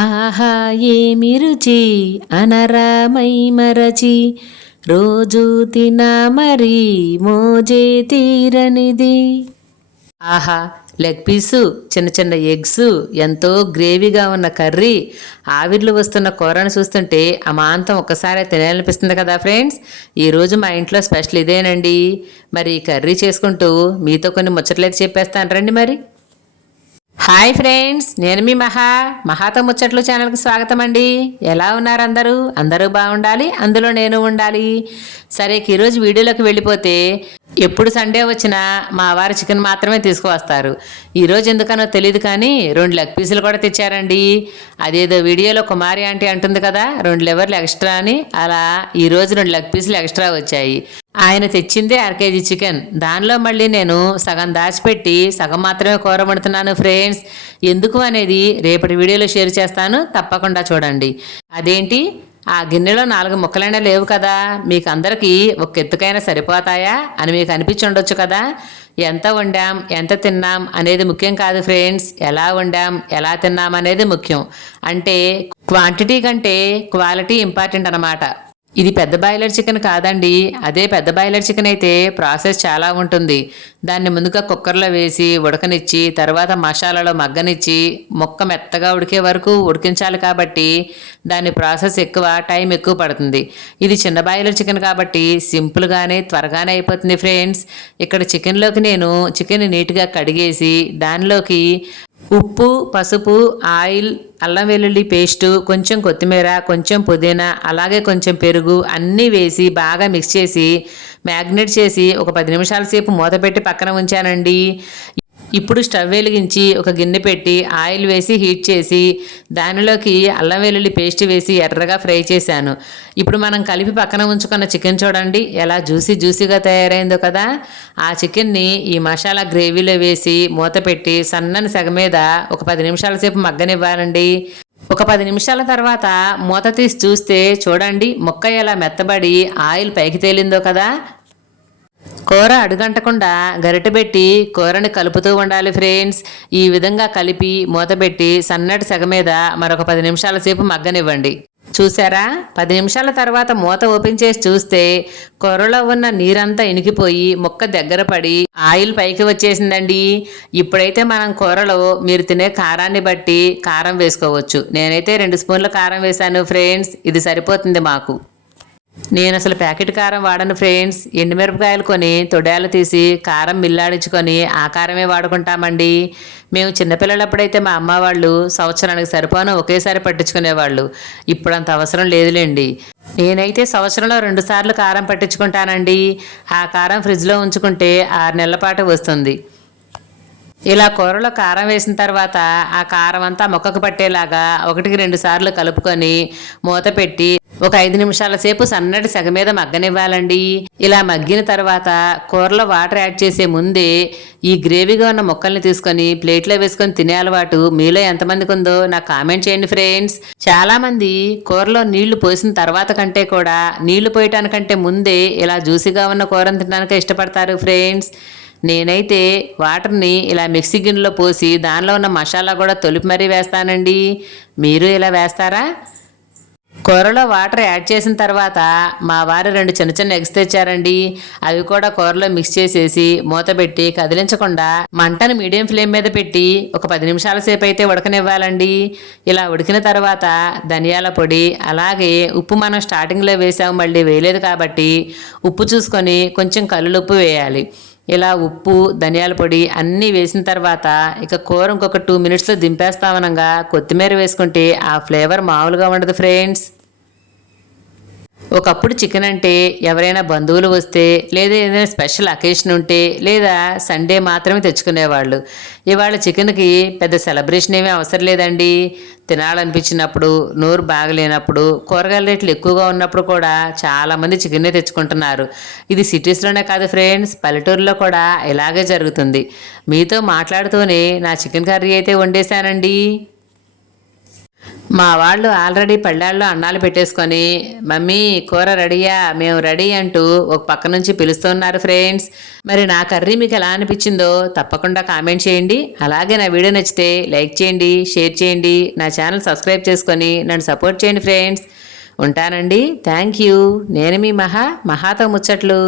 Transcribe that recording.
ఆహా ఏమి రుచి అనరామై మరచి రోజు తినా మరి మోజే తీరనిది. ఆహా లెగ్ పీసు, చిన్న చిన్న ఎగ్స్, ఎంతో గ్రేవీగా ఉన్న కర్రీ, ఆవిర్లు వస్తున్న కూరను చూస్తుంటే అమాంతం ఒక్కసారి తినాలనిపిస్తుంది కదా ఫ్రెండ్స్. ఈరోజు మా ఇంట్లో స్పెషల్ ఇదేనండి. మరి కర్రీ చేసుకుంటూ మీతో కొన్ని ముచ్చట్లయితే చెప్పేస్తాను రండి మరి. హాయ్ ఫ్రెండ్స్, నేను మీ మహాతో ముచ్చట్లు ఛానల్కి స్వాగతం అండి. ఎలా ఉన్నారు అందరూ? అందరూ బాగుండాలి, అందులో నేను ఉండాలి. సరే, ఈరోజు వీడియోలోకి వెళ్ళిపోతే ఎప్పుడు సండే వచ్చినా మా వారు చికెన్ మాత్రమే తీసుకువస్తారు. ఈరోజు ఎందుకనో తెలియదు కానీ 2 లెగ్ పీసులు కూడా తెచ్చారండి. అదేదో వీడియోలో కుమారి ఆంటీ అంటుంది కదా 2 లివర్లు ఎక్స్ట్రా అని, అలా ఈరోజు 2 లెగ్ పీసులు ఎక్స్ట్రా వచ్చాయి. ఆయన తెచ్చిందే 1/2 కేజీ చికెన్. దానిలో మళ్ళీ నేను సగం దాచిపెట్టి సగం మాత్రమే కూర వండుతున్నాను ఫ్రెండ్స్. ఎందుకు అనేది రేపటి వీడియోలో షేర్ చేస్తాను, తప్పకుండా చూడండి. అదేంటి, ఆ గిన్నెలో 4 ముక్కలైనా లేవు కదా, మీకు అందరికీ ఒక ఎత్తుకైనా సరిపోతాయా అని మీకు అనిపించి ఉండొచ్చు కదా. ఎంత వండాం, ఎంత తిన్నాం అనేది ముఖ్యం కాదు ఫ్రెండ్స్, ఎలా వండాం, ఎలా తిన్నాం అనేది ముఖ్యం. అంటే క్వాంటిటీ కంటే క్వాలిటీ ఇంపార్టెంట్ అన్నమాట. ఇది పెద్ద బాయిలర్ చికెన్ కాదండి. అదే పెద్ద బాయిలర్ చికెన్ అయితే ప్రాసెస్ చాలా ఉంటుంది. దాన్ని ముందుగా కుక్కర్లో వేసి ఉడకనిచ్చి, తర్వాత మసాలాలో మగ్గనిచ్చి, ముక్క మెత్తగా ఉడికే వరకు ఉడికించాలి కాబట్టి దాని ప్రాసెస్ ఎక్కువ, టైం ఎక్కువ పడుతుంది. ఇది చిన్న బాయిలర్ చికెన్ కాబట్టి సింపుల్గానే త్వరగానే అయిపోతుంది ఫ్రెండ్స్. ఇక్కడ చికెన్లోకి నేను చికెన్ నీట్గా కడిగేసి దానిలోకి ఉప్పు, పసుపు, ఆయిల్, అల్లం వెల్లుల్లి పేస్టు, కొంచెం కొత్తిమీర, కొంచెం పుదీనా, అలాగే కొంచెం పెరుగు అన్నీ వేసి బాగా మిక్స్ చేసి మ్యాగ్నేట్ చేసి ఒక 10 నిమిషాల సేపు మూత పెట్టి పక్కన ఉంచానండి. ఇప్పుడు స్టవ్ వెలిగించి ఒక గిన్నె పెట్టి ఆయిల్ వేసి హీట్ చేసి దానిలోకి అల్లం వెల్లుల్లి పేస్ట్ వేసి ఎర్రగా ఫ్రై చేశాను. ఇప్పుడు మనం కలిపి పక్కన ఉంచుకున్న చికెన్ చూడండి ఎలా జ్యూసీగా తయారైందో కదా. ఆ చికెన్ని ఈ మసాలా గ్రేవీలో వేసి మూత పెట్టి సన్నని సెగ మీద ఒక 10 నిమిషాల సేపు మగ్గనివ్వాలండి. ఒక 10 నిమిషాల తర్వాత మూత తీసి చూస్తే చూడండి ముక్క ఎలా మెత్తబడి ఆయిల్ పైకి తేలిందో కదా. కూర అడుగంటకుండా గరిటె పెట్టి కూరని కలుపుతూ ఉండాలి ఫ్రెండ్స్. ఈ విధంగా కలిపి మూతపెట్టి సన్నటి సెగ మీద మరొక 10 నిమిషాల సేపు మగ్గనివ్వండి. చూసారా, 10 నిమిషాల తర్వాత మూత ఓపెన్ చేసి చూస్తే కూరలో ఉన్న నీరంతా ఇనికిపోయి ముక్క దగ్గర పడి ఆయిల్ పైకి వచ్చేసిందండి. ఇప్పుడైతే మనం కూరలో మీరు తినే కారాన్ని బట్టి కారం వేసుకోవచ్చు. నేనైతే 2 స్పూన్ల కారం వేశాను ఫ్రెండ్స్, ఇది సరిపోతుంది మాకు. నేను అసలు ప్యాకెట్ కారం వాడను ఫ్రెండ్స్. ఎండుమిరపకాయలు కొని తొడాలు తీసి కారం మిల్లాడించుకొని ఆ కారమే వాడుకుంటామండి. మేము చిన్నపిల్లలప్పుడైతే మా అమ్మ వాళ్ళు సంవత్సరానికి సరిపోను ఒకేసారి పట్టించుకునేవాళ్ళు. ఇప్పుడు అంత అవసరం లేదులేండి. నేనైతే సంవత్సరంలో 2 సార్లు కారం పట్టించుకుంటానండి. ఆ కారం ఫ్రిడ్జ్లో ఉంచుకుంటే 6 నెలల పాటు వస్తుంది. ఇలా కూరలో కారం వేసిన తర్వాత ఆ కారం అంతా మొక్కకు పట్టేలాగా 1-2 సార్లు కలుపుకొని మూత పెట్టి ఒక 5 నిమిషాల సేపు సన్నటి సెగ మీద మగ్గనివ్వాలండి. ఇలా మగ్గిన తర్వాత కూరలో వాటర్ యాడ్ చేసే ముందే ఈ గ్రేవీగా ఉన్న ముక్కల్ని తీసుకొని ప్లేట్లో వేసుకొని తినే అలవాటు మీలో ఎంతమందికి ఉందో నాకు కామెంట్ చేయండి ఫ్రెండ్స్. చాలా మంది కూరలో నీళ్లు పోసిన తర్వాత కంటే కూడా నీళ్లు పోయటానికంటే ముందే ఇలా జ్యూసీగా ఉన్న కూరను తినడానికి ఇష్టపడతారు ఫ్రెండ్స్. నేనైతే వాటర్ని ఇలా మిక్సీ గిన్నెలో పోసి దానిలో ఉన్న మసాలా కూడా తొలిపి మరీ వేస్తానండి. మీరు ఇలా వేస్తారా? కూరలో వాటర్ యాడ్ చేసిన తర్వాత మా వారు 2 చిన్న చిన్న ఎగ్స్ తెచ్చారండి. అవి కూడా కూరలో మిక్స్ చేసేసి మూత పెట్టి కదిలించకుండా మంటను మీడియం ఫ్లేమ్ మీద పెట్టి ఒక 10 నిమిషాల సేపు అయితే ఉడకనివ్వాలండి. ఇలా ఉడికిన తర్వాత ధనియాల పొడి, అలాగే ఉప్పు మనం స్టార్టింగ్లో వేసాము, మళ్ళీ వేయలేదు కాబట్టి ఉప్పు చూసుకొని కొంచెం కల్లుప్పు వేయాలి. ఇలా ఉప్పు, ధనియాల పొడి అన్నీ వేసిన తర్వాత ఇక కూర ఇంకొక 2 మినిట్స్లో దింపేస్తామనగా కొత్తిమీర వేసుకుంటే ఆ ఫ్లేవర్ మామూలుగా ఉండదు ఫ్రెండ్స్. ఒకప్పుడు చికెన్ అంటే ఎవరైనా బంధువులు వస్తే, లేదా ఏదైనా స్పెషల్ అకేషన్ ఉంటే, లేదా సండే మాత్రమే తెచ్చుకునేవాళ్ళు. ఇవాళ చికెన్కి పెద్ద సెలబ్రేషన్ ఏమీ అవసరం లేదండి. తినాలనిపించినప్పుడు, నోరు బాగలేనప్పుడు, కూరగాయల రేట్లు ఎక్కువగా ఉన్నప్పుడు కూడా చాలామంది చికెన్నే తెచ్చుకుంటున్నారు. ఇది సిటీస్లోనే కాదు ఫ్రెండ్స్, పల్లెటూరులో కూడా ఇలాగే జరుగుతుంది. మీతో మాట్లాడుతూనే నా చికెన్ కర్రీ అయితే వండేశానండి. మా వాళ్ళు ఆల్రెడీ పళ్ళాల్లో అన్నాలు పెట్టేసుకొని మమ్మీ కూర రెడీయా, మేము రెడీ అంటూ ఒక పక్క నుంచి పిలుస్తున్నారు ఫ్రెండ్స్. మరి నా కర్రీ మీకు ఎలా అనిపించిందో తప్పకుండా కామెంట్ చేయండి. అలాగే నా వీడియో నచ్చితే లైక్ చేయండి, షేర్ చేయండి, నా ఛానల్ సబ్స్క్రైబ్ చేసుకొని నన్ను సపోర్ట్ చేయండి ఫ్రెండ్స్. ఉంటానండి. Thank you. నేను మీ మహాతో ముచ్చట్లు.